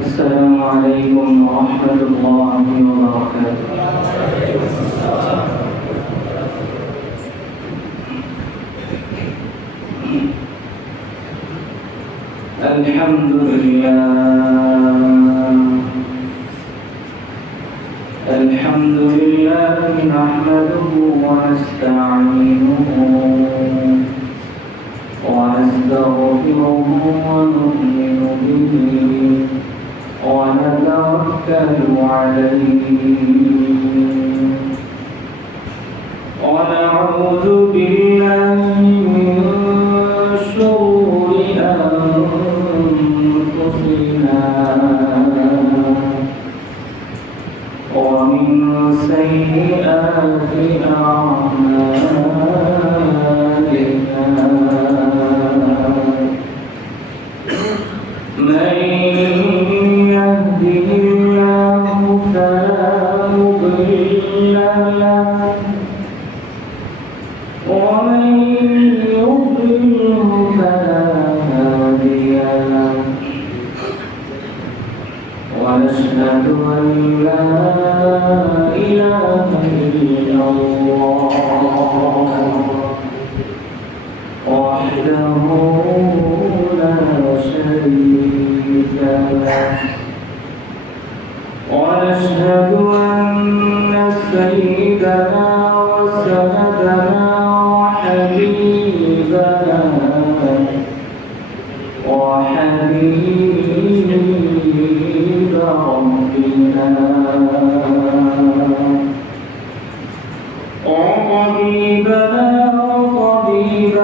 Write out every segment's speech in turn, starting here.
السلام عليكم ورحمة الله وبركاته. الحمد لله نحمده ونستعينه ونستغفره ونؤمن به ونتوكل عليه ونعوذ بالله من شرور أنفسنا ومن سيئات أعمالنا من يهده الله فلا مضل له ومن يضلل فلا هادي له ونشهد أن لا إله إلا الله وحده لا شريك له ونشهد أن سيدنا وسندنا وحبيبنا وحبيب ربنا وطبيبنا وطبيب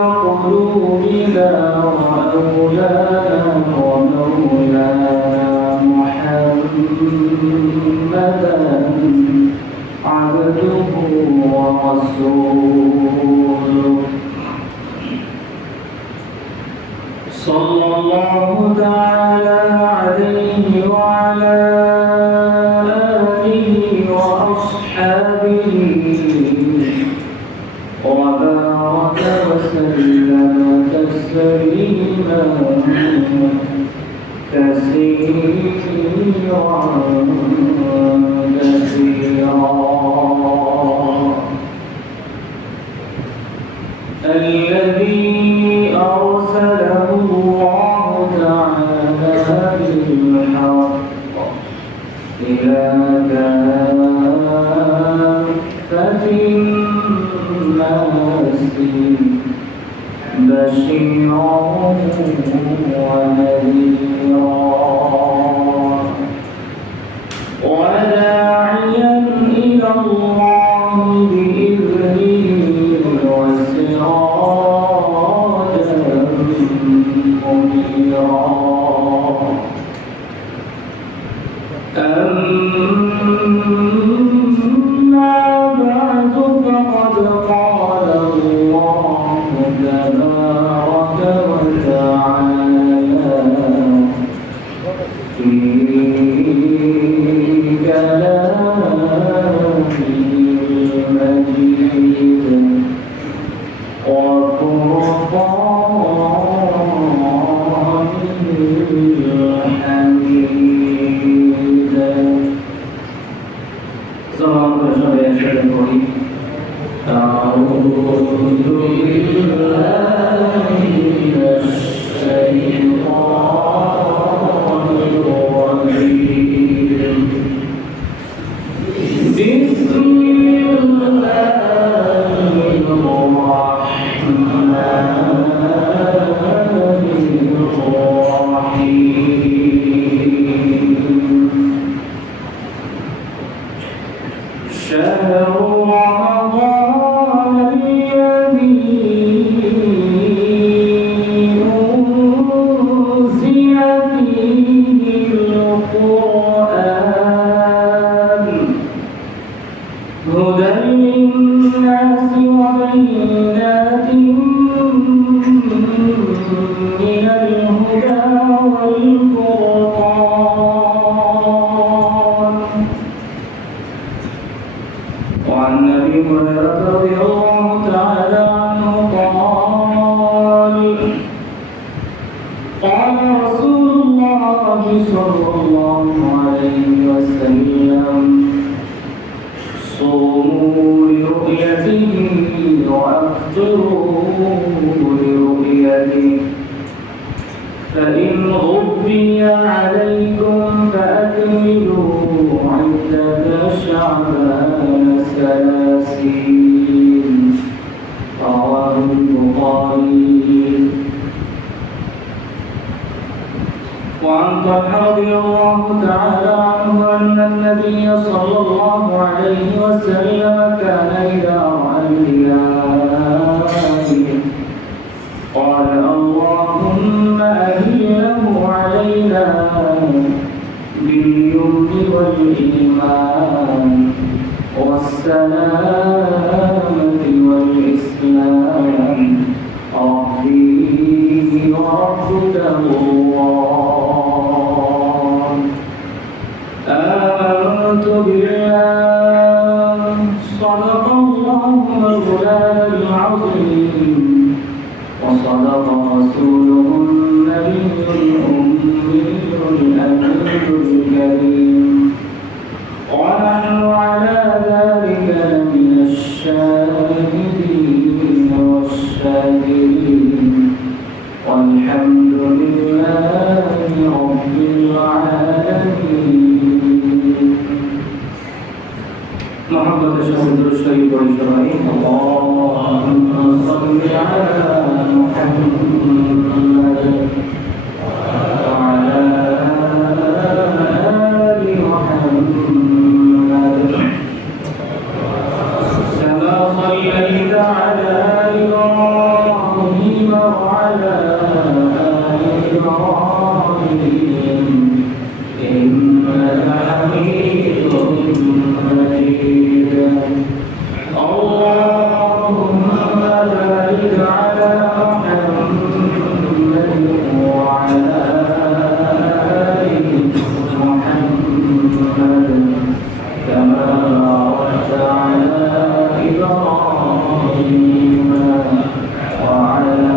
قلوبنا وأولانا ومولانا محمدا عبده ورسوله صلى الله تعالى عليه وعلى آله وأصحابه وبارك وسلم تسليما كثيرا الذي أرسله الله تعالى بالحق إلى كافة الناس بشيرا ونذيرا وداعيا إلى الله بإذنه وسراجا منيرا أما بعد فقد قال الله تبارك وتعالى في كلامه المجيد وفرقانه الحميد. سلام عليكم يا شيخ الكريم. أعوذ بالله من الشيطان الرجيم. الله عليه وسلم صوموا لرؤيته وأفطروا لرؤيته فإن غبي عليكم فأكملوا عدة شعبان 30 رواه البخاري. وعن طلحة رضي الله تعالى عنه أن النبي صلى الله عليه وسلم كان إذا رأى الهلال قال اللهم أهله علينا باليمن والإيمان والسلامة والإسلام ربي وربك الله آمنت بالله صدق الله مولانا العظيم وصدق رسوله النبي الأمي الأمين الكريم ونحن على ذلك لمن الشاهدين والشاكرين والحمد لله رب العالمين. محمد شهد الشريف والشرعين اللهم صل على محمد وعلى آل محمد كما صليت على إبراهيم وعلى آل إبراهيم إنك حميد مجيد. اللهم بارك على محمد وعلى آل محمد كما باركت على إبراهيم وعلى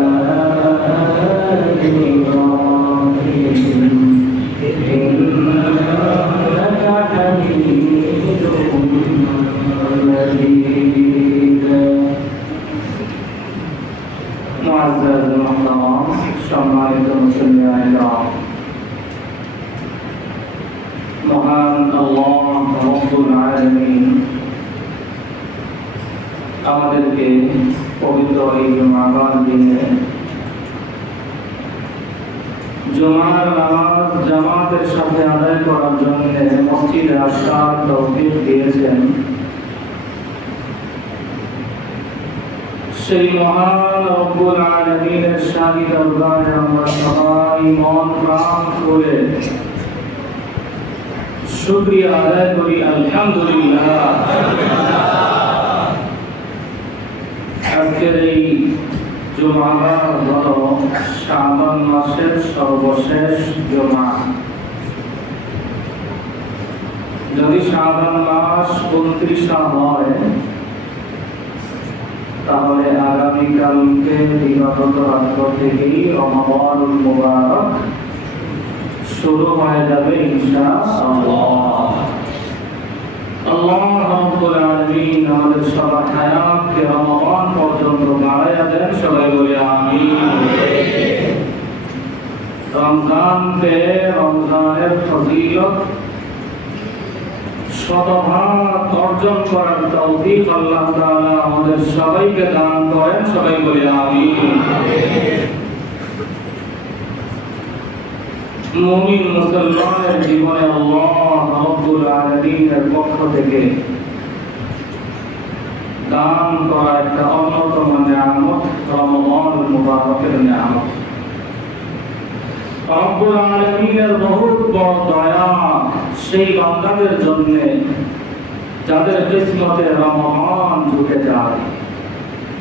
آل إبراهيم إنك حميد مجيد. معزز المحترم সম্মানিত মুসলিম মহান আল্লাহ রব্বুল আলামিন আমাদেরকে পবিত্র এই জুমার দিনে জুমার নামাজ জামাতের সাথে আদায় করার জন্য মসজিদে আসার তৌফিক দিয়েছেন। সেই মহান রব্বুল আলামিনের শাহী দরবারে আমরা সবাই মন প্রাণ খুলে শুকরিয়া আদায় করি আলহামদুলিল্লাহ। আজকের এই জুমাবার হলো শাবান মাসের সর্বশেষ জুমা। যদি শাবান মাস 29 হয় তাহলে আগামীকালকে দিবাগত রাত্র থেকেই রমাদানুল মুবারক শুরু হয়ে যাবে ইনশাআল্লাহ। আল্লাহ রাব্বুল আলামিন আমাদের সবার হায়াতকে রমাদান পর্যন্ত বাড়াইয়া দেন, সবাই বলে আমিন। রমজানকে রমজানের ফজিলত শতভাগ অর্জন করার তৌফিক আল্লাহ তাআলা আমাদের সবাইকে দান করেন, সবাই বলে আমিন। মুমিন মুসলমানের জীবনে আল্লাহ রাব্বুল আলামিনের পক্ষ থেকে দান করা একটা অন্যতম নিয়ামত রমাদানুল মুবারকের নিয়ামত। রব্বুল আলামিনের বহুত বড় দয়া সেই বান্দাদের জন্য যাদের কিসমতে রমাদান ঢুকে যায়,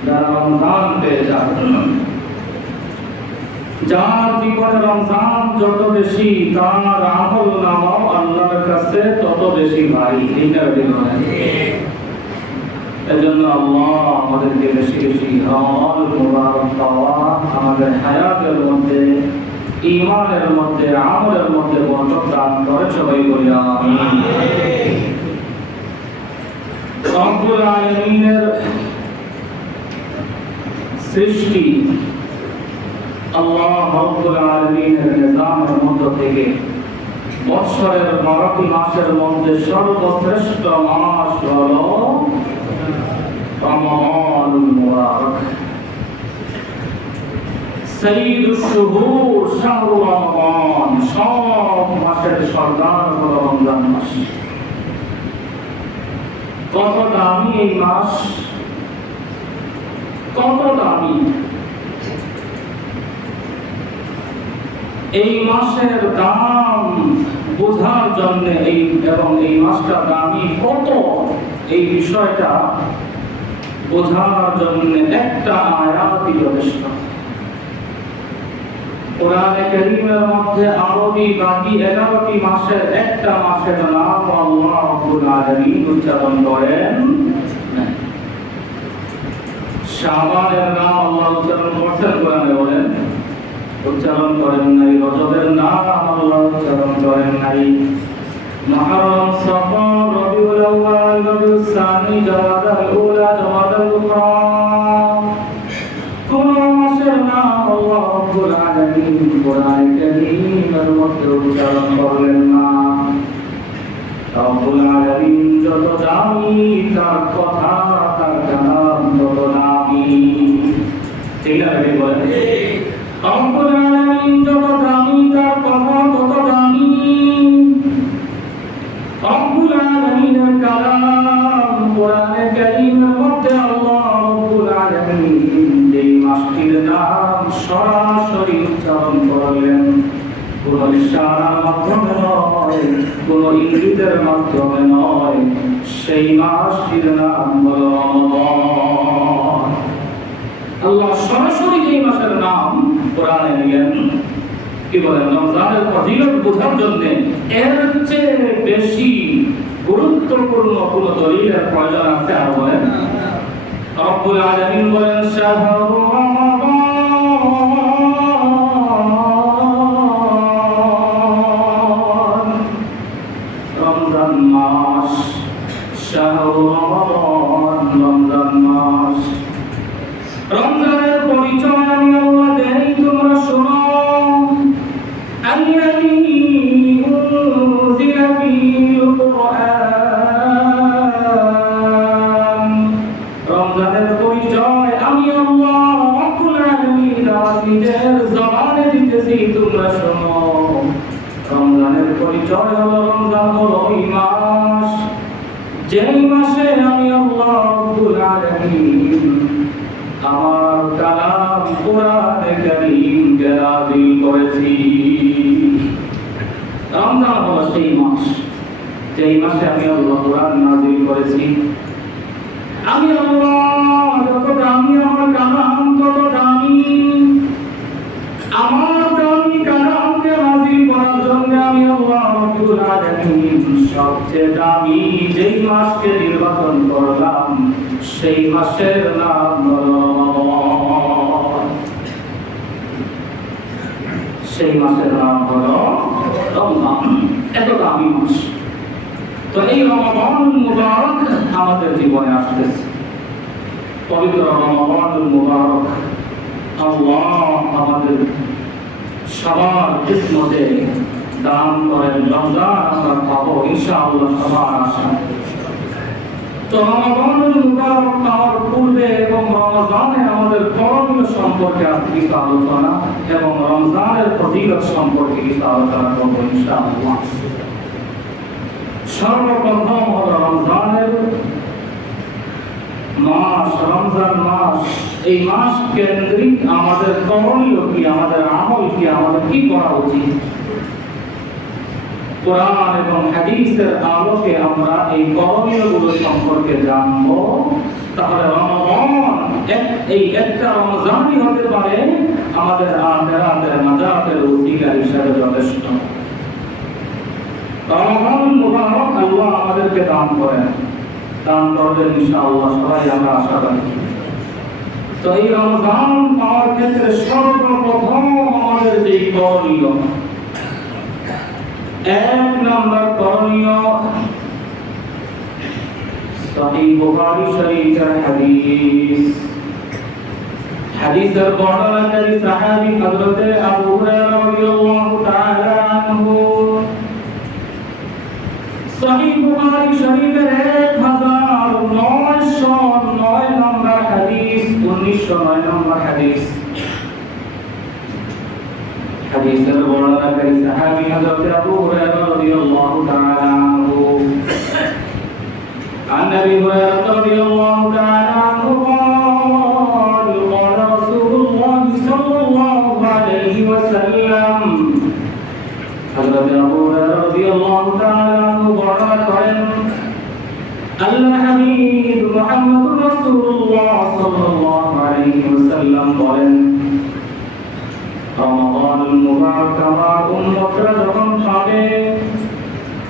যারা রমজান পেয়ে যায়। যার জীবনে রমজান যত বেশি তার আমল নামাও আল্লাহর কাছে তত বেশি ভারী। এজন্য আল্লাহ আমাদেরকে বেশি বেশি রমাদানুল মুবারক পাওয়া, আমাদের হায়াতের মধ্যে ঈমানের মধ্যে আমলের মধ্যে বরকত দান করে, সবাই বলি আমিন। রব্বুল আলামিনের সৃষ্টি আল্লাহ রব্বুল আলামিনের নিজামের মধ্য থেকে বৎসরের 12টি মাসের মধ্যে সর্বশ্রেষ্ঠ মাস হলো রমাদানুল মুবারক। সাইয়্যিদুশ শুহুর শাহরু রমাদান, সব মাসের সর্দার হলো রমজান মাস। কত দামি এই মাস, কত দামি! এই মাসের দাম বোঝার জন্য এবং এই মাসটা দামি কত, এই বিষয়টা বোঝার জন্য একটা আয়াতই যথেষ্ট। কোরআনে কারীমের মধ্যে আরবি বাকি 11টি মাসের একটা মাসের নাম আল্লাহ রাব্বুল আলামিন উচ্চারণ করেন। শাবানের নাম আল্লাহ উচ্চারণ করছেন, কোরআনে বলেন উচ্চারণ করেন নাই। রজবের নাম আল্লাহ উচ্চারণ করেন নাই। মুহররম, সফর, রবিউল আউয়াল, রবিউল সানি, জমাদাল উলা, জমাদাল উখরা, কোন মাসের নাম আল্লাহ রাব্বুল আলামিন কোরআনে কারীমের মধ্যে উচ্চারণ করলেন না। রব্বুল আলামিন যত দামি, তার কথা তার কালাম তত দামি। ঠিক না ভাই বলেন? রব্বুল আলামিন যত দামি, তার কথা তত দামি। রব্বুল আলামিনের কালাম কোরআনে কারীমের মধ্যে আল্লাহ রব্বুল আলামিন এই মাসটির নাম সরাসরি উচ্চারণ করলেন। কোন ইশারার মাধ্যমে নয়, কোন ইঙ্গিতের মাধ্যমে নয়। সেই মাসটির নাম হলো রমাদান। আল্লাহ সরাসরি এই মাসের নাম কোরআনে নিলেন। কি বলেন? রমজানের ফজিলত বোঝার জন্য এর চেয়ে বেশি গুরুত্বপূর্ণ কোন দলিলের প্রয়োজন আছে? আর বলেন, রব্বুল আলামিন বলেন শাহরু রমাদান, রমজান মাস, শাহরু রমাদান, রমজান মাস। রমজানের পরিচয় আমি আল্লাহ দেই, তোমরা শোনো। الذي أنزل فيه القرآن, রমজানের পরিচয় আমি আল্লাহ রব্বুল আলামিন নিজের জবানে দিতেছি, তোমরা শোনো। রমজানের পরিচয় হলো, রমজান হলো ওই মাস যেই মাসে আমি আল্লাহ রব্বুল আলামিন আমার কালাম কোরআনে কারীমকে নাযিল করেছি। রমজান হলো সেই মাস যেই মাসে আমি আল্লাহ কোরআন নাযিল করেছি। আমি আল্লাহ যত দামি, আমার কালাম তত দামি। আমার দামি কালামকে নাযিল করার জন্য আমি আল্লাহ রব্বুল আলামিন সবচেয়ে দামি যেই মাসকে নির্বাচন করলাম, সেই মাসের নাম হলো রমাদান। সেই মাসের নাম হলো রমজান। এত দামি মাস। তো এই রমাদানুল মুবারক আমাদের জীবনে আসতেছে। পবিত্র রমাদানুল মুবারক আল্লাহ আমাদের সবার কিসমতে দান করেন। রমজান আমরা পাবো ইনশাআল্লাহ, সবার আশা। তো রমাদানুল মুবারক পাওয়ার পূর্বে এবং রমজানে আমাদের করণীয় সম্পর্কে আজকে কিছু আলোচনা এবং রমজানের ফজিলত সম্পর্কে কিছু আলোচনা করব ইনশাআল্লাহ। সর্বপ্রথম হলো রমজানের মাস, রমজান মাস। এই মাস কেন্দ্রিক আমাদের করণীয় কি, আমাদের আমল কি, আমাদের কি করা উচিত? কোরআন এবং হাদিসের আলোকে আমরা এই করণীয়গুলো সম্পর্কে জানবো। তাহলে রমজান এই একটা রমজানই হতে পারে আমাদের আখিরাতের নাজাতের ওসিলা হিসেবে যথেষ্ট। রমজানুল মুবারক আল্লাহ আমাদেরকে দান করেন, দান করবেন ইনশাআল্লাহ, সবাই আমরা আশা রাখি। তো এই রমজান পাওয়ার ক্ষেত্রে সর্বপ্রথম আমাদের যে করণীয়, এক নম্বর করণীয় সহিহ বুখারী শরীফের হাদিস। হাদিসের বর্ণনাকারী সাহাবী হযরত আবু হুরায়রা রাদিয়াল্লাহু তাআলা আনহু সহিহ বুখারী শরীফের 1909 নম্বর হাদিস, 1909 নম্বর হাদিস। হাদিসের বর্ণনাকারী সাহাবী হযরত আবু হুরায়রা রাদিয়াল্লাহু তাআলা আনহু عن ابي هريره رضي الله تعالى عنه قال قال رسول الله صلى الله عليه وسلم حضرت ابو هريره رضي الله تعالى عنه قال الله حبيب محمد رسول الله صلى الله عليه وسلم قال رمضان المبارك আমার উম্মতরা যখন খাবে,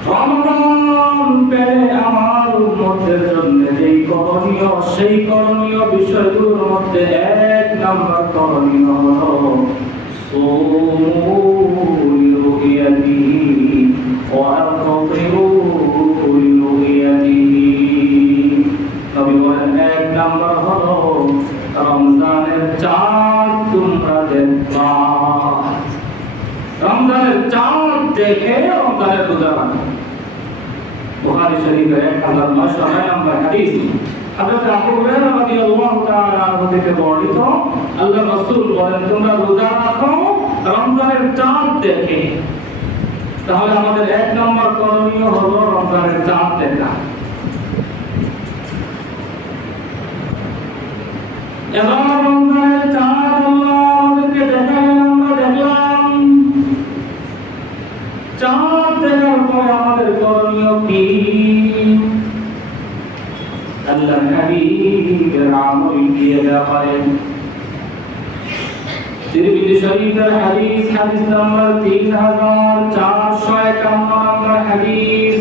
রমজান পেলে আমার উম্মতের জন্য যেই করণীয়, সেই করণীয় বিষয়গুলোর মধ্যে এক নম্বর করণীয় হলো সুমু লিরুয়াতিহি ওয়া আফতিরু লিরুয়াতিহি। নবী বলেন এক নম্বর হলো রমজানের চাঁদ তোমরা দেখবা, রমজানের চাঁদ দেখে রমজানের রোজা রাখো। বুখারী শরীফের 1909 নম্বর হাদিস। হযরত আবু হুরায়রা রাদিয়াল্লাহু তাআলা আনহু থেকে বর্ণিত, আল্লাহর রাসূল বলেন তোমরা রোজা রাখো রমজানের চাঁদ দেখে। তাহলে আমাদের এক নম্বর করণীয় হলো রমজানের চাঁদ দেখা। এবার রমজানের চাঁদ আল্লাহ আমাদেরকে দেখালেন, আমরা দেখলাম। চাঁদ দেখার পরে আমাদের করণীয় কি? আল্লাহর হাবিবের আমল দিয়ে দেখালেন। তিরমিজি শরীফের হাদিস, হাদিস নম্বর 3451 নম্বর হাদিস।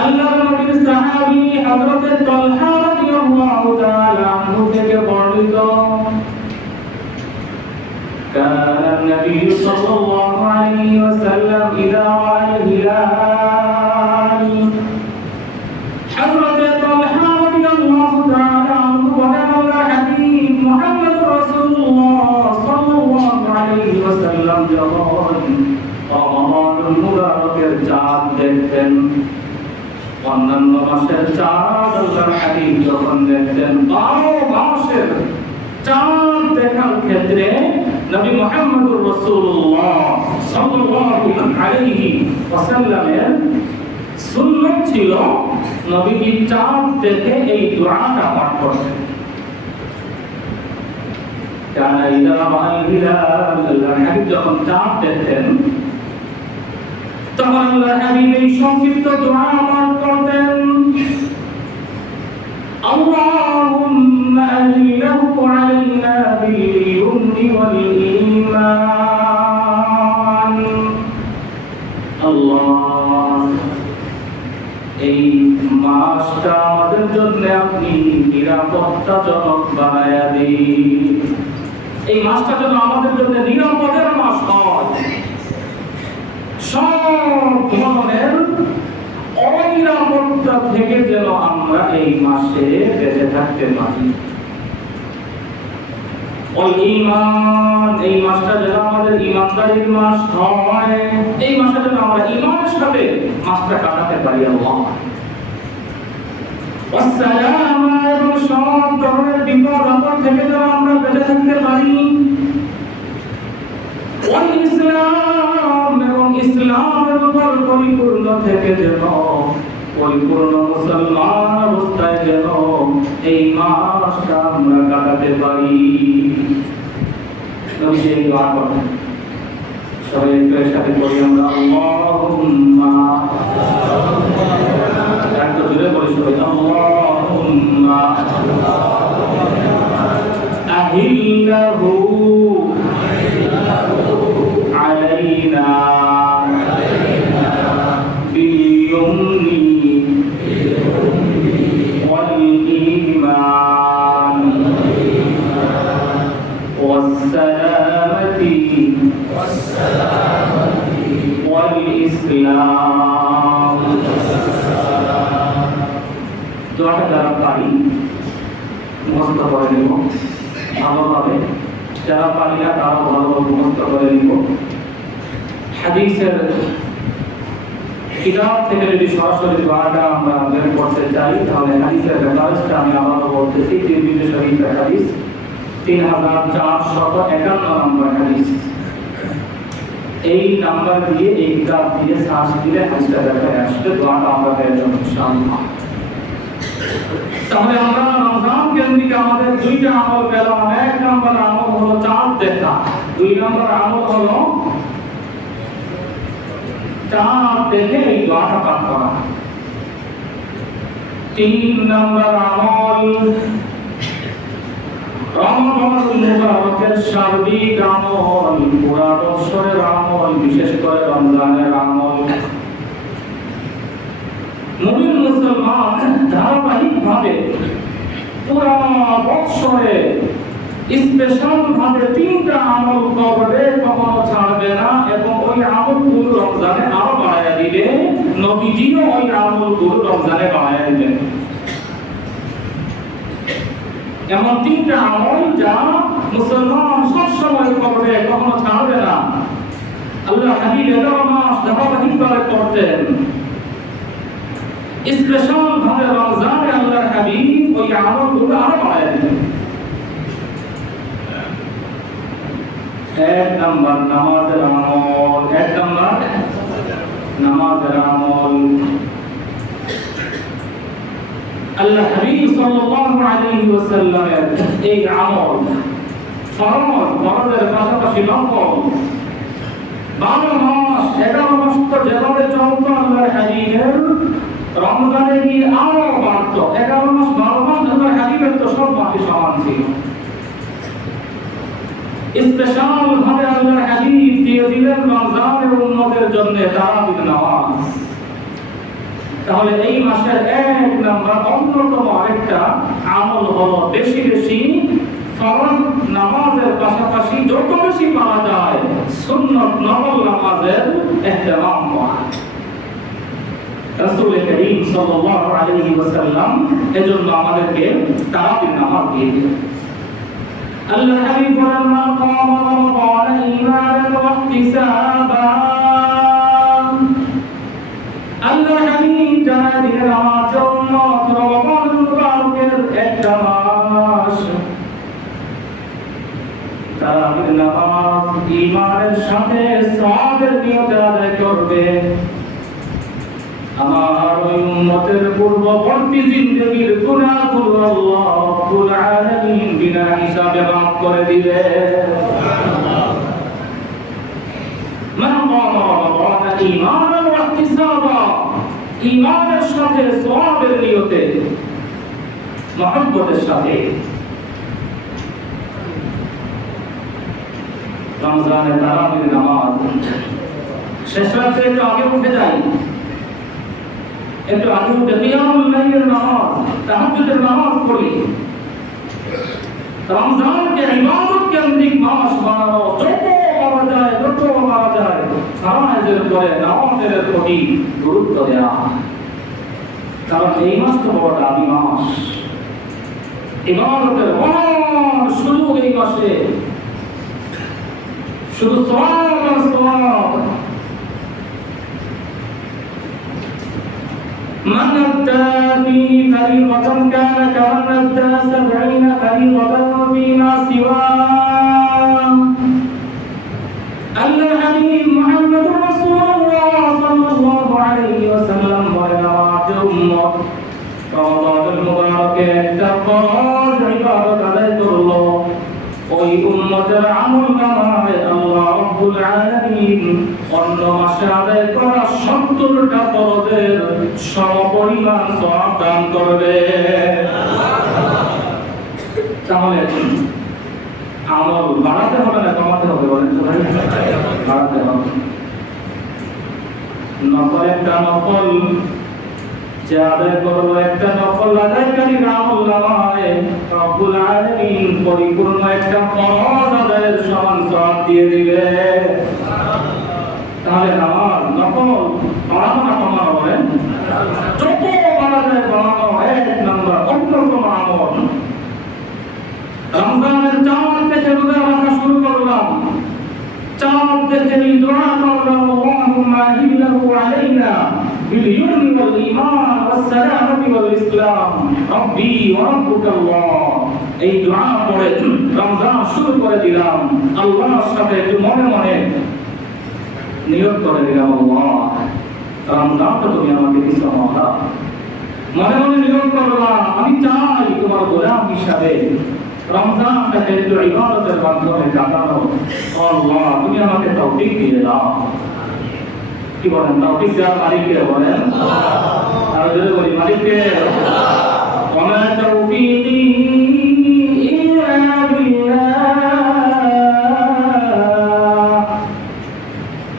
আল্লাহর নবীর সাহাবী হযরত তালহা রাদিয়াল্লাহু তাআলা আনহু থেকে বর্ণিত, كان النبي صلى الله عليه وسلم إذا رأى الهلال حضرت طلحة رضي الله تعالى عنه ومولى حبيب محمد رسول الله صلى الله عليه وسلم যখন রমজানুল মুবারকের চাঁদ দেখতেন, অন্যান্য মাসের চাঁদ আল্লাহর হাবিব যখন দেখতেন, 12 মাসের চাঁদ দেখার ক্ষেত্রে নবী মুহাম্মদুর রাসূলুল্লাহ সাল্লাল্লাহু আলাইহি ওয়াসাল্লামের সুন্নাত ছিল নবীজি চাঁদ দেখে এই দোয়াটা পাঠ করতেন। কানা ইযা রাআল হিলাল, আল্লাহর হাবিব যখন চাঁদ দেখতেন তখন আল্লাহর হাবিব এই সংক্ষিপ্ত দোয়া পাঠ করতেন, اللهم أهله علينا باليمن والإيمان। الله এই মাসটা আমাদের জন্য আপনি নিরাপত্তাজনক বানায়া দিন। এই মাসটা যেন আমাদের জন্য নিরাপদের মাস হয়, সব ধরনের অনিরাপত্তা থেকে যেন আমরা এই মাসে বেঁচে থাকতে পারি। ওই ঈমান, এই মাসটা যেন আমাদের ঈমানদারির মাস হয়, এই মাসে যেন আমরা ঈমানের সাথে মাসটা কাটাতে পারি। আল্লাহ ওয়াসসালাম, এবং সব ধরনের বিপদ আপদ থেকে যেন আমরা বেঁচে থাকতে পারি। ওয়াল ইসলাম, এবং ইসলামের উপর পরিপূর্ণ থেকে যেন পরিপূর্ণ মুসলমান অবস্থায় যেন এই মাসটা আমরা কাটাতে পারি। নবী এই দোয়া করেন, সবাই একটু একসাথে করি আমরা, আল্লাহুম্মা, একটু জোরে বলি সবাই, আল্লাহুম্মা আহিল্লাহু আলাইনা বিল-ইয়ুমনি ওয়াল-ঈমান ওয়াস-সালাম ইসলাম। দোয়াটা যারা পারি মুখস্থ করে নিব ভালোভাবে, যারা পারি না তারাও ভালোভাবে মুখস্থ করে নিব। হাদিসের কিতাব থেকে যদি সরাসরি দোয়াটা আমরা বের করতে চাই তাহলে হাদিসের রেফারেন্সটা আমি আবারও বলতেছি, তিরমিজি শরীফের হাদিস 3451 নম্বর হাদিস। এই নাম্বার দিয়ে এই কিতাব দিয়ে সার্চ দিলে হাদিসটা দেখা আসবে, দোয়াটা আমরা পেয়ে যাব ইনশাআল্লাহ। তাহলে আমরা রমজান কেন্দ্রিক আমাদের দুইটা আমল পেলাম। এক নম্বর আমল হলো চাঁদ দেখা, দুই নম্বর আমল হলো চাঁদ দেখে এই দোয়াটা পাঠ করা। তিন নম্বর আমল রমজানুল মুবারকের সার্বিক আমল, পুরা বছরের আমল, বিশেষ করে রমজানের আমল। মুমিন মুসলমান ধারাবাহিকভাবে পুরা বছরে স্পেশাল ভাবে তিনটা আমল করবে, কখনো ছাড়বে না, এবং ওই আমলগুলো রমজানে আরো বাড়াইয়া দিবে। নবীজিও ওই আমলগুলো রমজানে বাড়াইয়া দিবেন। এমন তিনটা আমল যা মুসলমান সবসময় করবে, কখনো ছাড়বে না। আল্লাহ হাবিব 11 মাস ধারাবাহিকভাবে করতেন। স্পেশাল ভাবে রমজানে আল্লাহ হাবিব ওই আমলগুলো আরো বাড়াইয়া দিবেন। এক নম্বর নামাজের আমল, এক নম্বর নামাজের আমল। আল্লাহ হাবিব সাল্লাল্লাহু আলাইহি ওয়াসাল্লামের এই আমল ফরজের পাশাপাশি নফল 12 মাস 11 মাস তো যেভাবে চলতো আল্লাহর হাবিবের, রমজানে গিয়ে আরো বাড়তো। 11 মাস 12 মাস আল্লাহর হাবিবের তো সব মাসই সমান ছিল। স্পেশাল ভাবে আল্লাহর হাবিব দিয়ে দিলেন রমজানের উম্মতের জন্য তারাবির নামাজ। তাহলে এই মাসের এক নাম্বার অন্যতম আরেকটা আমল হলো বেশি বেশি ফরজ নামাজের পাশাপাশি যত বেশি পারা যায় সুন্নত নফল নামাজের ইহতিরাম করা। রাসূল করিম সাল্লাল্লাহু আলাইহি ওয়াসাল্লাম এজন্য আমাদেরকে তারাবির নামাজ দিয়ে দিলেন। আল্লাহ হাবিব বলেন, মান কামা রমাদান ঈমানান ওয়া ইহতিসাবা। আল্লাহ হাবিব জানায় দিলেন আমার জন্য রমজানুল মুবারকের একটা মাস তারাবির নামাজ ঈমানের সাথে সওয়াবের নিয়তে আদায় করবে। আমার ওই উম্মতের পূর্ববর্তী জিন্দেগীর গুনাহগুলো আল্লাহ রাব্বুল আলামিন বিনা হিসাবে মাফ করে দিবে। মান কামা রমাদান ঈমানান ওয়া ইহতিসাবা, ঈমানের সাথে সওয়াবের নিয়তে, মহব্বতের সাথে রমজানের তারাবির নামাজ। শেষ রাতে একটু আগে উঠে যাই, একটু আগে উঠে কিয়ামুল লাইলের নামাজ, তাহাজ্জুদের নামাজ পড়ি। রমজানকে ইবাদত কেন্দ্রিক মাস বানানো, যত মারা যায় ফরমায়ের পরে নামাজের প্রতি গুরুত্ব দেওয়া। কারণ এই মাস তো বড় দামি মাস, ইবাদতের শুরু এই মাসে, শুধু সওয়াব আর সওয়াব। من أدى فيه فريضة كان كمن أدى 70 فريضة فيما سواه. الحبيب محمد رسول الله صلى الله عليه وسلم ونراج أمة رمضان المبارك تفرج عبادة عليك الله ওই উম্মতের আমল নামায় আল্লাহ রাব্বুল আলামিন অন্য মাসে আদায় করা 70টা ফরজের সমপরিমাণ সওয়াব দান করবে। তাহলে আমল বাড়াতে হবে না কমাতে হবে? বলেন তো ভাই, বাড়াতে হবে। নফল একটা নফল যে আদায় করবো, একটা নফল আদায়কারী আমল নামায় রব্বুল আলামিন পরিপূর্ণ একটা ফরজ আদায়ের সমান সওয়াব দিয়ে দিবে। তাহলে নামাজ নফল থেকে এই দোয়া করলাম, আল্লাহুম্মা ইন্নাহু আলাইনা বিল ইউমনি ওয়াল ঈমান ওয়াস সালামতি ওয়াল ইসলাম রাব্বি ওয়া রাব্বুকাল্লাহ। এই দোয়া পড়ে রমজান শুরু করে দিলাম। আল্লাহর সাথে একটু মনে মনে নিয়ত করে দিলাম, আল্লাহ রমজানটা তুমি আমাকে দিছো মাওলা। মনে মনে নিয়ত করলাম, আমি চাই তোমার গোলাম হিসাবে রমজানটাকে একটু ইবাদতের মাধ্যমে কাটানো। আল্লাহ তুমি আমাকে তৌফিক দিয়ে দাও। কি বলেন? তৌফিক দেওয়ার মালিককে বলেন আল্লাহ। আর যদি বলি মালিককে, ওয়া মা তাওফীকি ইল্লা বিল্লাহ।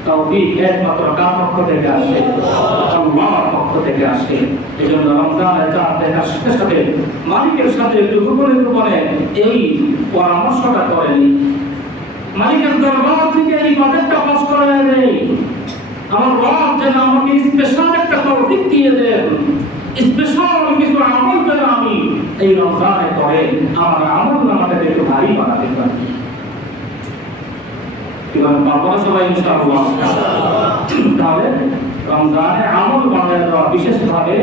তৌফিক একমাত্র কার পক্ষ থেকে আসে? আল্লাহর পক্ষ থেকে আসে। এই জন্য রমজানের চাঁদ দেখার সাথে সাথে মালিকের সাথে একটু গোপনে গোপনে এই পরামর্শটা করেন, মালিকের দরবার থেকে এই বাজেটটা পাস করে নেই। আমার রব যেন আমাকে স্পেশাল একটা তৌফিক দিয়ে দেন, স্পেশাল কিছু আমল যেন আমি এই রমজানে করে আমার আমল নামাটাকে একটু ভারী বানাতে পারি। কি বলেন বাবা সবাই ইনশাআল্লাহ? তাহলে রমজানে আমল বানায় দেওয়া, বিশেষভাবে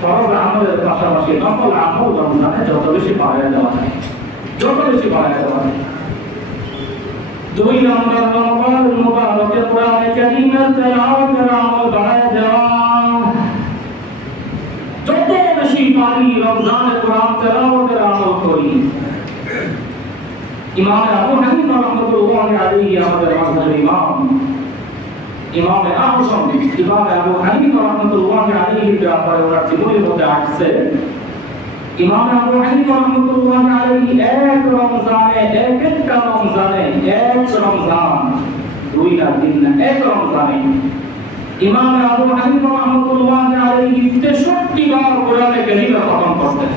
ফরজ আমলের পাশাপাশি নফল আমল রমজানে যত বেশি বাড়ায় দেওয়া যায়, যত বেশি বাড়ায় দেওয়া যায়। 2 নম্বর রমজান মুবারকে কোরআনে কারীমের তেলাওয়াতের আমল বাড়ায় দেওয়া। যত বেশি পারি রমজানে কোরআন তেলাওয়াতের আমল করি। ইমাম আবু হানিফা রাহমাতুল্লাহি আলাইহি আমাদের মাযহাবের ইমাম, ইমাম আযম ইমাম আবু হানিফা রাহমাতুল্লাহি আলাইহি ব্যাপারে ওনার জীবনের মধ্যে আসছে, ইমাম আবু হানিফা রাহমাতুল্লাহি আলাইহি এক রমজানে, একটা রমজানে, এক রমজান, 2 না 3 না, এক রমজানে ইমাম আবু হানিফা রাহমাতুল্লাহি আলাইহি 63 বার কোরআনে কারীম খতম করতেন।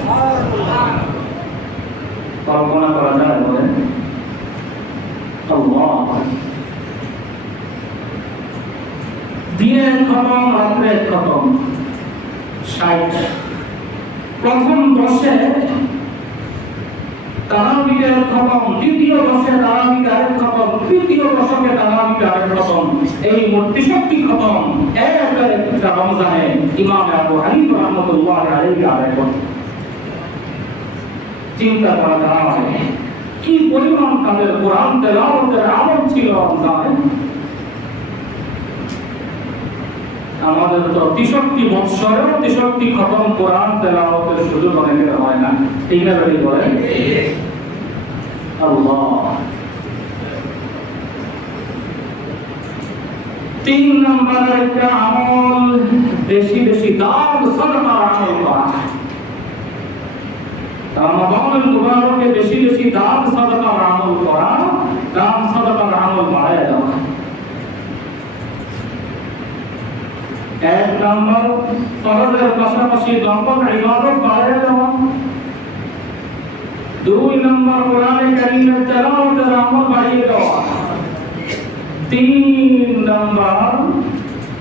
কল্পনা করা যায়? বলেন আল্লাহ। দিনে খতম, রাত্রে খতম, 60। প্রথম 10-এ তারাবির খতম, দ্বিতীয় 10-এ তারাবির আরেক খতম, তৃতীয় 10-এ তারাবির আরেক খতম, এই মোট 63 খতম একটা রমজানে ইমাম আবু হানিফা রাহমাতুল্লাহি আলাইহি আরেক খতম। চিন্তা করা যায় কি পরিমাণ তাদের কোরআন তেলাওয়াতের আমল ছিল রমজানে। আমাদের তো 63 বৎসরেও 63 খতম কোরআন তেলাওয়াতের সুযোগ অনেকের হয় না। ঠিক না বেশি বলেন আল্লাহ। 3 নম্বরের একটা আমল, বেশি বেশি দান সাদাকার আমল করা। রমজানুল মুবারকে বেশি বেশি দান সাদাকার আমল করা, দান সাদাকার আমল বাড়ায় দেওয়া। 1 নম্বর ফরজের পাশাপাশি নফল ইবাদত বাড়ায় দেওয়া। 2 নম্বর কোরআনে কারীমের তেলাওয়াতের আমল বাড়িয়ে দেওয়া। 3 নম্বর,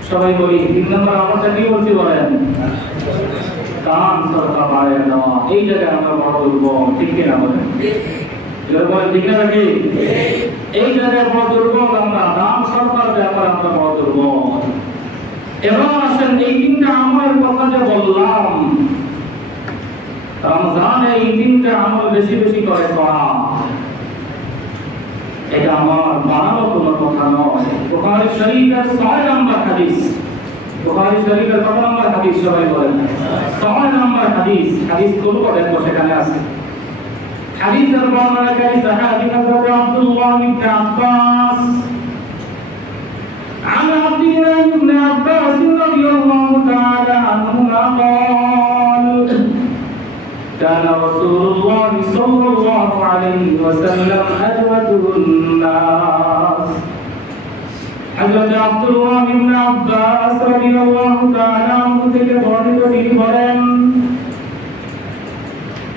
সবাই বলি 3 নম্বর আমলটা কি বলছি বলেন? দান সাদাকা বাড়ায় দেওয়া। এই জায়গায় আমরা বড় দুর্বল, ঠিক কি না বলেন? বলেন ঠিক না নাকি? এই জায়গায় বড় দুর্বল আমরা, দান সাদাকার ব্যাপারে আমরা বড় দুর্বল। এবার আসেন এই 3টা আমলের কথা যে বললাম, রমজানে এই 3টা আমল বেশি বেশি করে করা, এটা আমার বানানো কোনো কথা নয়। বুখারী শরীফের 6 নম্বর হাদিস, বুখারী শরীফের কত নম্বর হাদিস সবাই বলেন? 6 নম্বর হাদিস। হাদিস তুলব, দেখো সেখানে আছে। হাদিসের বর্ণনাকারী সাহাবী হযরত আব্দুল্লাহ ইবনে আব্বাস, عن عبد الله بن عباس رضي الله تعالى عنهما قال كان رسول الله صلى الله عليه وسلم أجود الناس। حضرت عبد الله بن عباس رضي الله تعالى عنه থেকে বর্ণিত তিনি বলেন,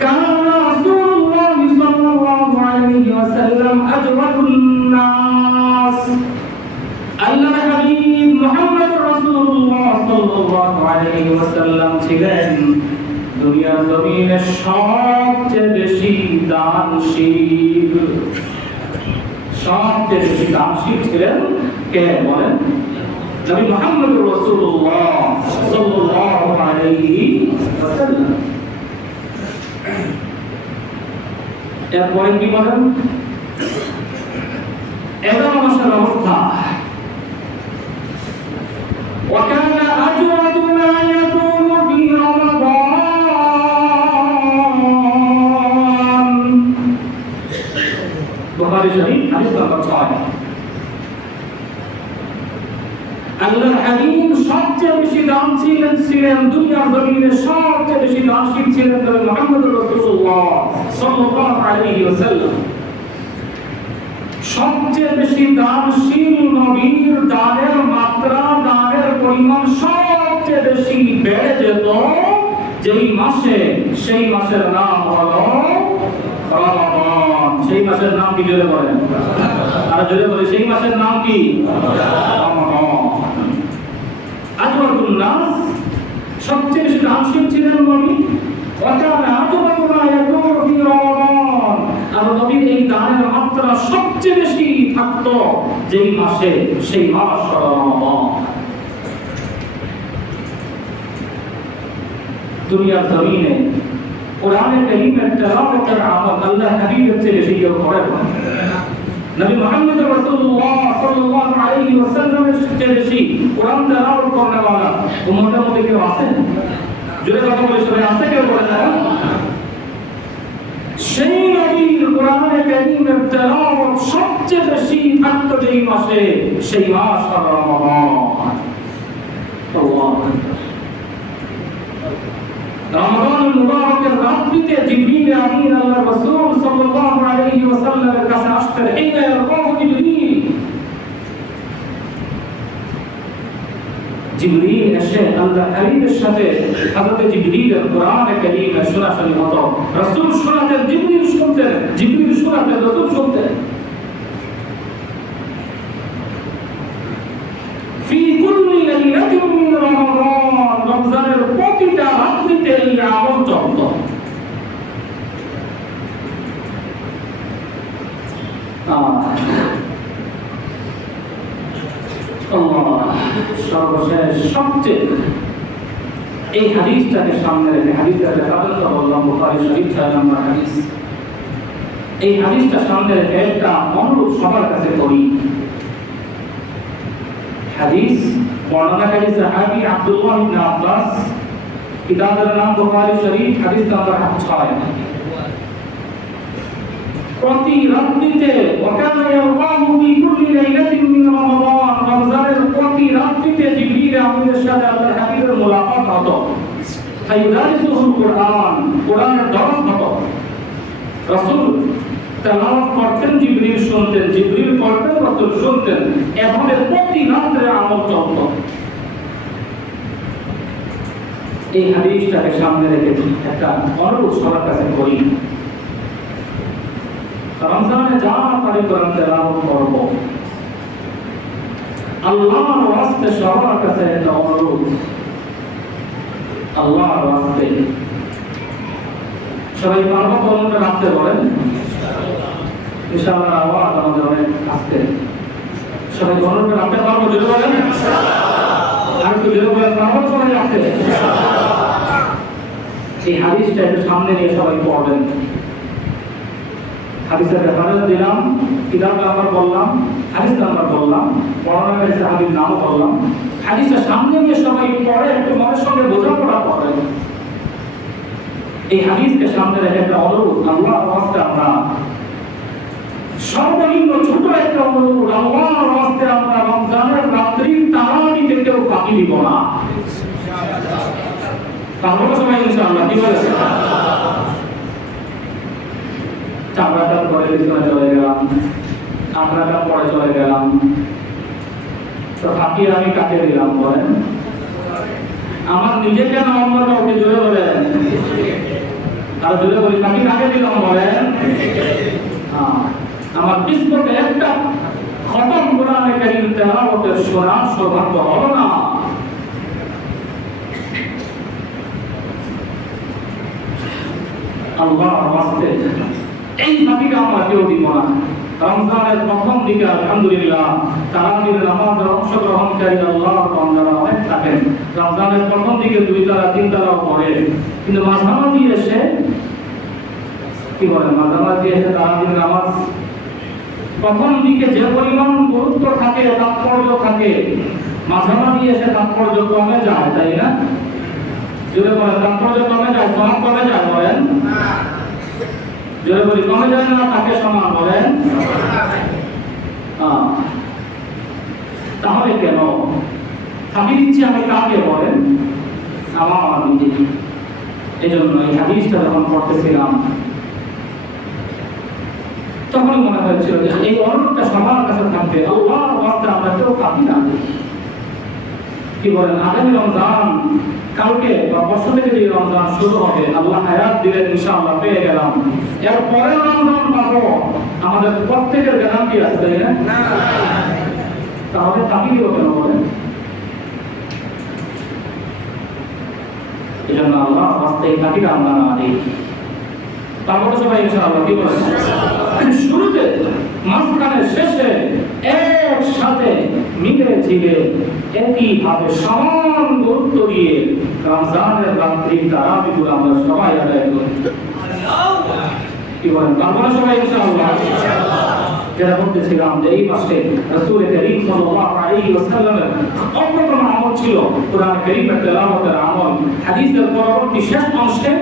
كان رسول الله صلى الله عليه وسلم أجود الناس। আল্লাহ হাবিব মুহাম্মদ রাসূলুল্লাহ সাল্লাল্লাহু আলাইহি ওয়াসাল্লাম ছিলেন দুনিয়ার জমিনে সবচেয়ে বেশি দানশীল, সবচেয়ে বেশি দানশীল ছিলেন কে বলেন? নবী মুহাম্মদ রাসূলুল্লাহ সাল্লাল্লাহু আলাইহি ওয়াসাল্লাম। এরপরে কি বলেন? এগারো মাসের অবস্থা وكان أجود ما يكون في رمضان বুখারী শরীফ হাদিস নম্বর 6। আল্লাহর হাবিব সবচেয়ে বেশি দানশীল ছিলেন, দুনিয়ার জমিনে সবচেয়ে বেশি দানশীল ছিলেন নবী মুহাম্মদ রাসূলুল্লাহ সাল্লাল্লাহু আলাইহি ওয়াসাল্লাম। সবচেয়ে বেশি দানশীল নবীর দানের মাত্রা, দানের পরিমাণ সবচেয়ে বেশি বেড়ে যেত যেই মাসে, সেই মাসের নাম হলো রমাদান। সেই মাসের নাম কি জোরে বলেন? আর জোরে বলে সেই মাসের নাম কি? রমাদান। আজওয়াতুন নাস, সবচেয়ে বেশি দানশীল ছিলেন নবী। ওয়াকানা আজওয়াতু মা ইয়াকুনু ফি রমাদান, আর নবীর এই দানের মাত্রা সবচেয়ে বেশি থাকতো যেই মাসে, সেই মাস হলো রমাদান। দুনিয়ার জমিনে কোরআনে কারীমের তেলাওয়াতের আমল আল্লাহ হাবিবের চেয়ে বেশি কেউ করে না। নবী মুহাম্মদ রাসূলুল্লাহ সাল্লাল্লাহু আলাইহি ওয়াসাল্লামের চেয়ে বেশি কোরআন তেলাওয়াত করনে वाला উম্মতের মধ্যে কেউ আছে? জোরে কথা বলে সবাই আছে কেউ বলে না? সেই নবীর কোরআনে কারীমের তেলাওয়াত সবচেয়ে বেশি থাকতো যেই মাসে, সেই মাস হলো রমাদান। আল্লাহু আকবার। রমাদানুল মুবারকের রাত্রিতে জিবরিল আমিন আল্লাহর রাসূল সাল্লাল্লাহু আলাইহি ওয়াসাল্লামের কাছে আসতেন। হিনা ইয়ারকাহু জিবরিল, জিবরিল এসে আল্লাহর হাবিবের সাথে হযরত জিবরিলের কোরআনে কারীমের শোনাশোনি হতো। রাসূল শোনাতেন, জিবরিল শুনতেন, জিবরিল শোনাতেন, রাসূল শুনতেন। ফি কুল্লি লাইলাতিন মিন রমাদান, রমজানের প্রতিটা রাত্রিতে এই আমল চলত। সর্বশেষ সবচেয়ে এই হাদিসটাকে সামনে রেখে, হাদিসটাকে সাধারণত বললাম বুখারী শরীফ 6 নম্বর হাদিস। এই হাদিসটা সামনে রেখে একটা অনুরোধ সবার কাছে করি। হাদিস বর্ণনাকারী সাহাবী আব্দুল্লাহ ইবনে আব্বাস, কিতাবের নাম বুখারী শরীফ, হাদিস নম্বর 6। প্রতি রাত্রিতে ওয়াকানা ইয়ারকাহু ফি কুল্লি লাইলাতিন মিন রমাদান, রমজানের প্রতি রাত্রিতে জিবরিল আমিনের সাথে আল্লাহর হাবিবের মুলাকাত হতো। ফায়ুদারিসুহুল কুরআন, কোরআনের দরস হতো। রাসূল তেলাওয়াত করতেন, জিবরিল শুনতেন, জিবরিল পড়তেন, রাসূল শুনতেন। এভাবে প্রতি রাত্রে আমল চলত। এই হাদিসটাকে সামনে রেখে একটা অনুরোধ সবার কাছে করি। রমজানে যা পারি কোরআন তেলাওয়াত করব, আল্লাহর ওয়াস্তে সবার কাছে একটা অনুরোধ, আল্লাহর ওয়াস্তে সবাই পারবো কোরআনটা রাখতে বলেন ইনশাআল্লাহ। আওয়াজ আমাদের অনেক আস্তে, সবাই কোরআনটা রাখতে পারবো জোরে বলেন ইনশাআল্লাহ। আর একটু জোরে বলেন পারবো সবাই রাখতে। এই হাদিসটা একটু সামনে নিয়ে সবাই পড়বেন। হাদিসের রেফারেন্স দিলাম, কিতাব নাম্বার বললাম, হাদিস নাম্বার বললাম, বর্ণনাকারী সাহাবীর নাম বললাম। হাদিসটা সামনে নিয়ে সবাই পড়ে, একটু মনের সঙ্গে বোঝাপড়া করেন। এই হাদিসকে সামনে রেখে একটা অনুরোধ, আল্লাহর ওয়াস্তে আমরা সর্বনিম্ন ছোট একটা অনুরোধ, আল্লাহর ওয়াস্তে আমরা রমজানের রাত্রির তারাবিতে কেউ ফাঁকি দিব না। তাহলে সবাই ইনশাআল্লাহ কি বলে চামড়াটা পরে পিছনে চলে গেলাম, আমরাটা পরে চলে গেলাম, তো ফাঁকি আমি কাকে দিলাম বলেন? আমার নিজেকে না অন্য কাউকে? জোরে বলেন আর জোরে বলি, ফাঁকি কাকে দিলাম বলেন? আমার কিসমতে একটা খতম কোরআনে কারীম তেলাওয়াতের শোনার সৌভাগ্য হলো না। আল্লাহর ওয়াস্তে এই ফাঁকিটা আমরা কেউ দিব না। রমজানের প্রথম দিকে আলহামদুলিল্লাহ তারাবির নামাজে অংশগ্রহণকারী আল্লাহর বান্দারা অনেক থাকেন। রমজানের প্রথম দিকে 2 তারা 3 তারাও পড়ে, কিন্তু মাঝামাঝি এসে কি বলে, মাঝামাঝি এসে তারাবির নামাজ প্রথম দিকে যে পরিমাণ গুরুত্ব থাকে, তাৎপর্য থাকে, মাঝামাঝি এসে তাৎপর্য কমে যায়, তাই না? যদি বলেন তাৎপর্য কমে যায়, সমান কমে যায়, বলেন যদি বলি কমে যায় না, তাকে সমান বলেন। তাহলে কেন ফাঁকি দিচ্ছি আমি কাকে বলেন? আমার নিজে। এই জন্য এই হাদিসটা যখন পড়তেছিলাম তখনই মনে হয়েছিল যে এই অনুরোধটা সবার কাছে থাকবে, আল্লাহর ওয়াস্তে আমরা কেউ ফাঁকি না দিই। কি বলেন, আগামী রমজান কালকে বা বছর থেকে যে রমজান শুরু হবে, আল্লাহ হায়াত দিলেন, ইনশাআল্লাহ পেয়ে গেলাম, এর পরে রমজান পাবো, আমাদের প্রত্যেকের গ্যারান্টি আছে, তাই না? তাহলে ফাঁকি দিব কেন বলেন? এই জন্য আল্লাহ ওয়াস্তে এই ফাঁকিটা আমরা না দিই। তারপরে সবাই ইনশাআল্লাহ কি বলেন, শুরুতে মাঝখানে শেষে একসাথে মিলে ঝিলে একইভাবে সমান গুরুত্ব দিয়ে রমজানের রাত্রি তারাবিগুলো আমরা সবাই আদায় করি। কি বলেন, তারপরে সবাই ইনশাআল্লাহ। যেটা বলতেছিলাম যে এই মাসে রাসূল কারীম সাল্লাল্লাহু আলাইহি ওয়াসাল্লামের অন্যতম আমল ছিল কোরআন কারীমের তেলাওয়াতের আমল। হাদিসের পরবর্তী শেষ অংশে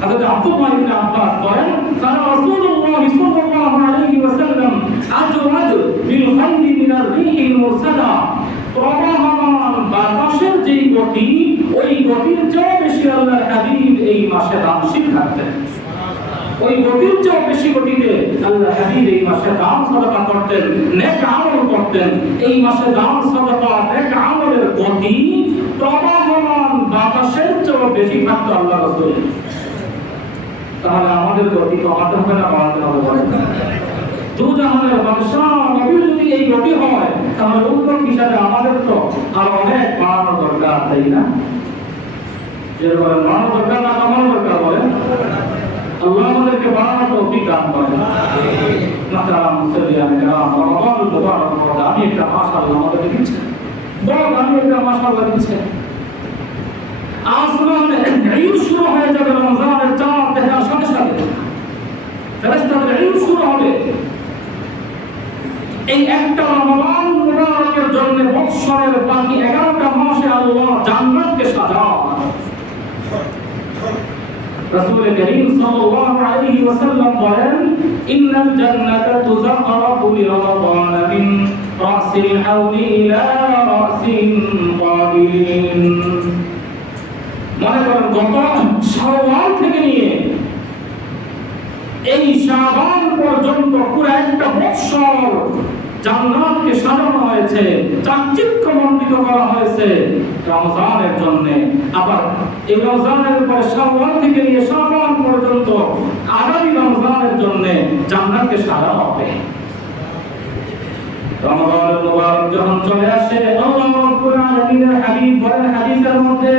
হযরত আব্দুল্লাহ ইবনে আব্বাস বলেন, সারা রাসূলুল্লাহ সাল্লাল্লাহু আলাইহি ওয়াসাল্লাম আজওয়াদ বিল খাইরি মিনার রিহিল মুরসালা। প্রবাহমান বাতাসের যেই গতি, ওই গতির চেয়ে বেশি আল্লাহর হাবিব এই মাসে দানশীল থাকতেন। ওই গতির চেয়ে বেশি গতিতে আল্লাহ হাবিব এই মাসে দান সাদাকা করতেন, নেক আমল করতেন। এই মাসে দান সাদাকা, নেক আমলের গতি প্রবাহমান বাতাসের চেয়ে বেশি থাকতো আল্লাহ রাসূল। তাহলে আমাদের গতি কমাতে হবে না বাড়াতে হবে? দুজাহানের বাদশা নবী যদি এই গতি হয়, তাহলে উত্তর হিসাবে আমাদের তো আরো অনেক বাড়ানো দরকার, তাই না? যেরকম বাড়ানো দরকার না কমানো দরকার বলেন? আল্লাহ আমাদেরকে বাড়ানোর তৌফিক দান করেন। মাতারাম মুসল্লিয়ান কিরাম, রমাদানুল মুবারক বড় আমি একটা মাশাআল্লাহ আমাদেরকে দিচ্ছেন, বড় আমি একটা মাশাআল্লাহ দিচ্ছেন। আসমানে ঈদ শুরু হয়ে যাবে, রমজানের চাঁদ দেখার সাথে সাথে ফেরেশতাদের ঈদ শুরু হবে। এই একটা রমজান মুবারকের জন্য বৎসরের বাকি 11টা মাসে আল্লাহ জান্নাতকে সাজান। রাসূল কারীম সাল্লাল্লাহু আলাইহি ওয়াসাল্লাম বলেন, ইন্নাল জান্নাতা তুযাখরাফু লিরমাদান মিন রাসিল হাওলি ইলা রাসিন কাবিন। মনে করেন গত শাওয়াল থেকে নিয়ে এই শাবান পর্যন্ত পুরো একটা বৎসর জান্নাতকে সাজানো হয়েছে, চাকচিক্যমণ্ডিত করা হয়েছে রমজানের জন্য। আবার এই রমজানের পরে শাওয়াল থেকে নিয়ে শাবান পর্যন্ত আগামী রমজানের জন্য জান্নাতকে সাজানো হবে। রমজানুল মুবারক যখন চলে আসে, আল্লাহ রাব্বুল আলামিনের হাবিব বলেন হাদিসের মধ্যে,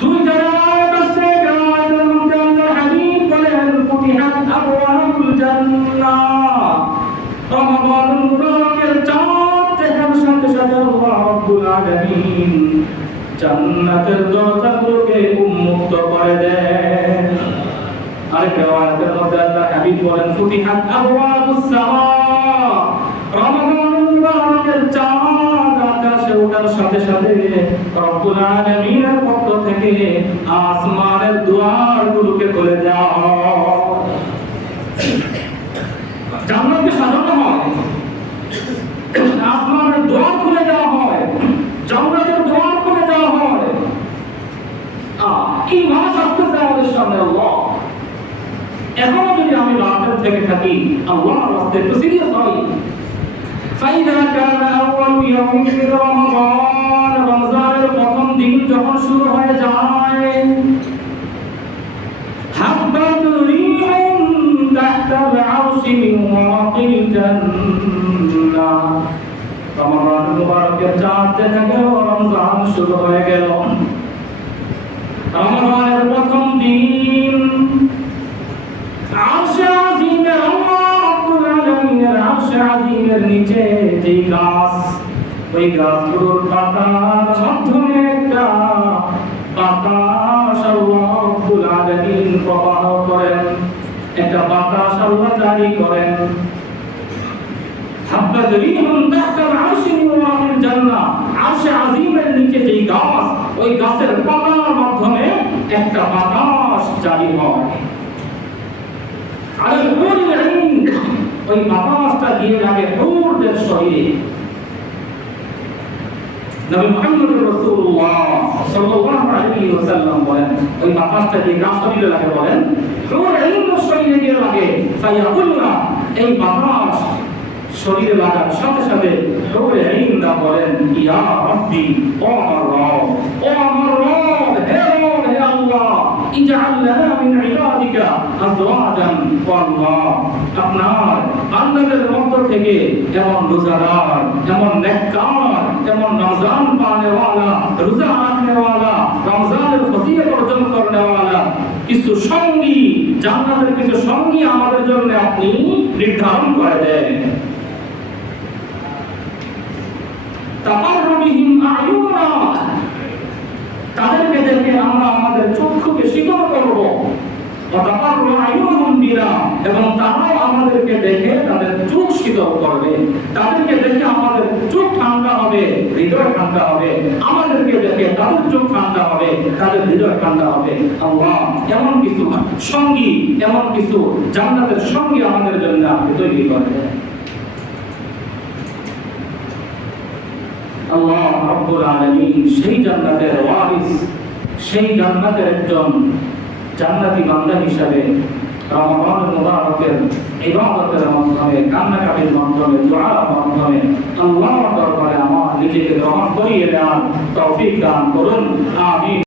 দুইটা আয়াত আছে, আয়াতের মধ্যে আল্লাহর হাবিব বলেন, ফুতিহাত আবওয়াবুল জান্নাহ। রমজানুল মুবারকের চাঁদ দেখার সাথে সাথে আল্লাহ রাব্বুল আলামিন জান্নাতের দরজাগুলোকে উন্মুক্ত করে দেন। আরেকটা আয়াতের মধ্যে আল্লাহর হাবিব বলেন, ফুতিহাত আবওয়াবুস সামা। রমজানুল মুবারকের চাঁদ আকাশে ওঠার সাথে সাথে রব্বুল আলামিনের পক্ষ থেকে আসমানের দুয়ারগুলোকে খুলে দেওয়া হয়, জান্নাতকে সাজানো হয়, আসমানের দুয়ার খুলে দেওয়া হয়, জান্নাতের দুয়ার খুলে দেওয়া হয়। কি মাস আসতেছে আমাদের সামনে আল্লাহ। এখনো যদি আমি রাতের থেকে থাকি, আল্লাহর রাস্তায় একটু সিরিয়াস হই। فإذا كان أول يوم من رمضان, রমজানের প্রথম দিন যখন শুরু হয়ে যায়, حبت ريح تحت العرش من ورق الجنة। রমজান মুবারকের চাঁদ দেখা গেল, রমজান শুরু হয়ে গেল। রমজানের প্রথম দিন আরশে আজিমে আল্লাহ রাব্বুল আলামিন আজিমের নিচে যে গাছ, ওই গাছগুলোর পাতার মাধ্যমে একটা বাতাস আল্লাহ রাব্বুল আলামিন প্রবাহ করেন, একটা বাতাস আল্লাহ জারি করেন। হাব্বাত রিহুন তাহতাল আরশি মিন ওয়ারাকিল জান্নাহ, আরশে আজিমের নিচে যে গাছ, ওই গাছের পাতার মাধ্যমে একটা বাতাস জারি হয়। আর হুরুল আইন, ওই বাতাসটা দিয়ে লাগে হুরদের শরীরে। নবী মুহাম্মদ রাসূলুল্লাহ সাল্লাল্লাহু আলাইহি ওয়াসাল্লাম বলেন, ওই বাতাসটা দিয়ে গাছ শরীরে লাগে বলেন, হুরুল আইনের শরীরে দিয়ে লাগে, ফায়াকুলনা, এই বাতাস শরীরে লাগার সাথে সাথে হুরুল আইনরা বলেন, ইয়া রাব্বি, ও আমার রব, ও আমার রব, হে রব, হে আল্লাহ, ইজআল লানা মিন ইবাদিকা আজওয়াজান ওয়া আল্লাহ, আপনার বান্দাদের মধ্য থেকে এমন রোজাদার, এমন নেককার, এমন রমজান পানেওয়ালা, রোজা রাখনেওয়ালা, রমজানের ফজিলত অর্জন করনেওয়ালা কিছু সঙ্গী, জান্নাতের কিছু সঙ্গী আমাদের জন্য আপনি নির্ধারণ করে দেন। তাকাররু বিহিম আয়ুনা, তাদেরকে দেখে আমরা আমাদের চক্ষুকে শীতল করব। তাকাররু আয়ুনুহুম বিনা, এবং তারাও আমাদেরকে দেখে তাদের চোখ শীতল করবে। তাদেরকে দেখে আমাদের চোখ ঠান্ডা হবে, হৃদয় ঠান্ডা হবে। আমাদেরকে দেখে তাদের চোখ ঠান্ডা হবে, তাদের হৃদয় ঠান্ডা হবে। আল্লাহ এমন কিছু সঙ্গী, এমন কিছু জান্নাতের সঙ্গী আমাদের জন্য আপনি তৈরি করে দেন। আল্লাহ রাব্বুল আলামিন সেই জান্নাতের ওয়ারিস, সেই জান্নাতের একজন জান্নাতি বান্দা হিসাবে রমাদানুল মুবারকের ইবাদতের মাধ্যমে, কান্নাকাটির মাধ্যমে, দোয়ার মাধ্যমে আল্লাহর দরবারে আমার নিজেকে গ্রহণ করিয়ে দেওয়ার তৌফিক দান করুন। আমিন।